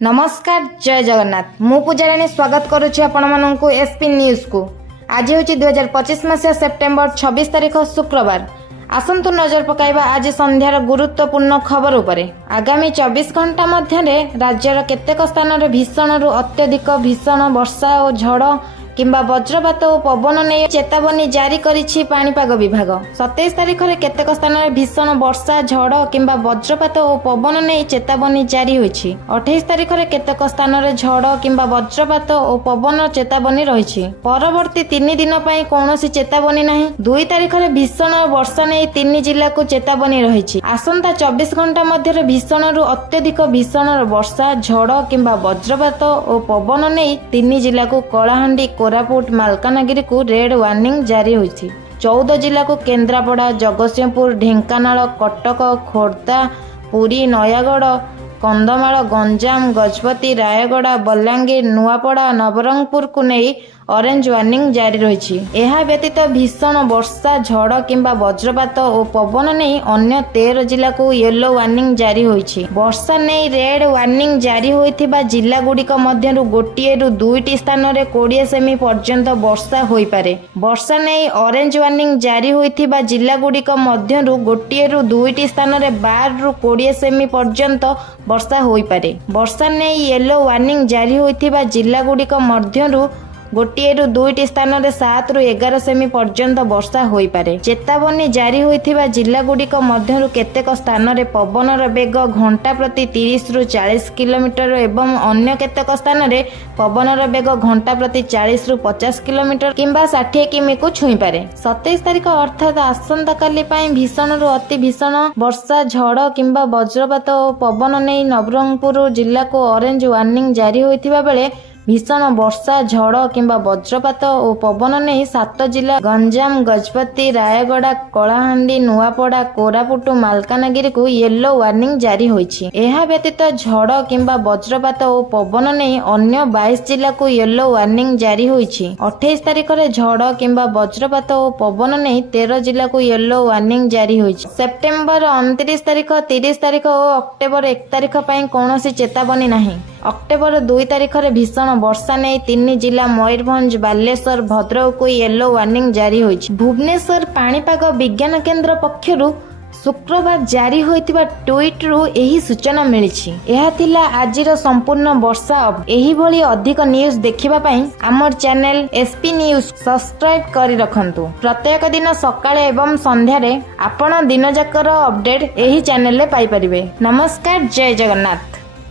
नमस्कार जय जगन्नाथ मु पूजाराणी स्वागत करुच्ची आपण मानू एसपी न्यूज को। आज हूँ 2025 मसीहा सेप्टेम्बर 26 तारीख शुक्रवार। आसंतु नजर पकाइबा आज संध्यार गुरुत्वपूर्ण खबर उपरे। आगामी 24 घंटा मध्य राज्यर केतेक स्थान में भीषण रु अत्यधिक भीषण वर्षा और झड़ किंबा वज्रपात और पवन नहीं चेतावनी जारी करिछि पाणीपाग विभाग। 27 तारीख में केतेक स्थान में भीषण वर्षा झड़ किंबा वज्रपात और पवन नहीं चेतावनी जारी होइछि। 28 तारीख में केतेक स्थान में झड़ किंबा वज्रपात और पवन चेतावनी रही। परवर्ती 3 दिन पई कौनसी चेतावनी नहीं। 2 तारीख में भीषण वर्षा नहीं 3 जिला को चेतावनी रही। आसंता 24 घंटा मध्य भीषण रु अत्यधिक भीषण वर्षा झड़ किंबा वज्रपात और पवन नहीं 3 जिला को कलाहांडी कोरापुट मालकानगिरी को रेड वार्निंग जारी होइछि। 14 जिला को केन्द्रापड़ा जगतसिंहपुर ढेंकानाल कटक खोर्धा पुरी नयागढ़ कंधमाल गंजाम गजपति रायगड़ा बलांगीर नुआपड़ा नवरंगपुर को नहीं ऑरेंज वार्निंग जारी रही। यह व्यतीत भीषण वर्षा झड़ किंबा वज्रपात और पवन नहीं अन्य 13 जिला को येलो वार्निंग जारी होइछि। वर्षा नहीं रेड वार्निंग जारी होइथिबा जिला गुड़िक मध्यरु गोटिए रु 2टी स्थान रे 20 सेमी पर्यंत वर्षा होई पारे। वर्षा नहीं ऑरेंज वार्निंग जारी होइथिबा जिला गुड़िक मध्यरु गोटिए रु 2टी स्थान रे 12 रु 20 सेमी पर्यंत वर्षा होई पारे। वर्षा नहीं येलो वार्निंग जारी होइथिबा जिला गुड़िक मध्यरु गोटे रु 2टी स्थान में 7 रु 11 सेमी पर्यंत वर्षा होई पारे। चेतावनी जारी होइथिबा जिला गुड़िक मध्यरु केतेक स्थान में पवनर बेग घंटा प्रति 30 रु 40 किलोमीटर एवं अन्य केतेक स्थान में पवनर बेग घंटा प्रति 40 रु 50 किलोमीटर किंबा 60 किमी को छुई पारे। 27 तारीख अर्थात आसंता काली पई भीषण रु अति भीषण वर्षा झड़ किंबा वज्रपात और पवन नहीं नवरंगपुर जिला को ऑरेंज वार्निंग जारी होइथिबा बेले भीषण वर्षा झड़ किंबा वज्रपात और पवन नहीं 7 जिला गंजाम गजपति रायगड़ा कलाहांडी नुआपड़ा कोरापुट मालकानगिरी को येलो वार्निंग जारी होइछि। यह व्यतीत झड़ किंबा वज्रपात और पवन नहीं अन्य 22 जिला को येलो वार्निंग जारी होइछि। 28 तारीख में झड़ किंबा वज्रपात और पवन नहीं 13 जिला को येलो वार्निंग जारी होइछि। सेप्टेम्बर 29 तारीख 30 तारीख और अक्टोबर 1 तारीख पई कौनसी चेतावनी नहीं। अक्टोबर 2 तारीख में भीषण वर्षा नहीं 3 जिला मयूरभंज बालेश्वर भद्रक को येलो वार्निंग जारी होइछि। भुवनेश्वर पाणीपाग विज्ञान केन्द्र पक्षरु शुक्रवार जारी होइतिबा ट्वीट रु एही सूचना मिलिछि। एहा थिला आजिर संपूर्ण वर्षा। एही भली अधिक न्यूज देखिबा पई हमर चैनल एसपी न्यूज सब्सक्राइब करि रखंतु। प्रत्येक दिन सकाळे एवं संध्या रे आपण दिन जाकर अपडेट एही चैनल ले पाई परिबे। नमस्कार जय जगन्नाथ।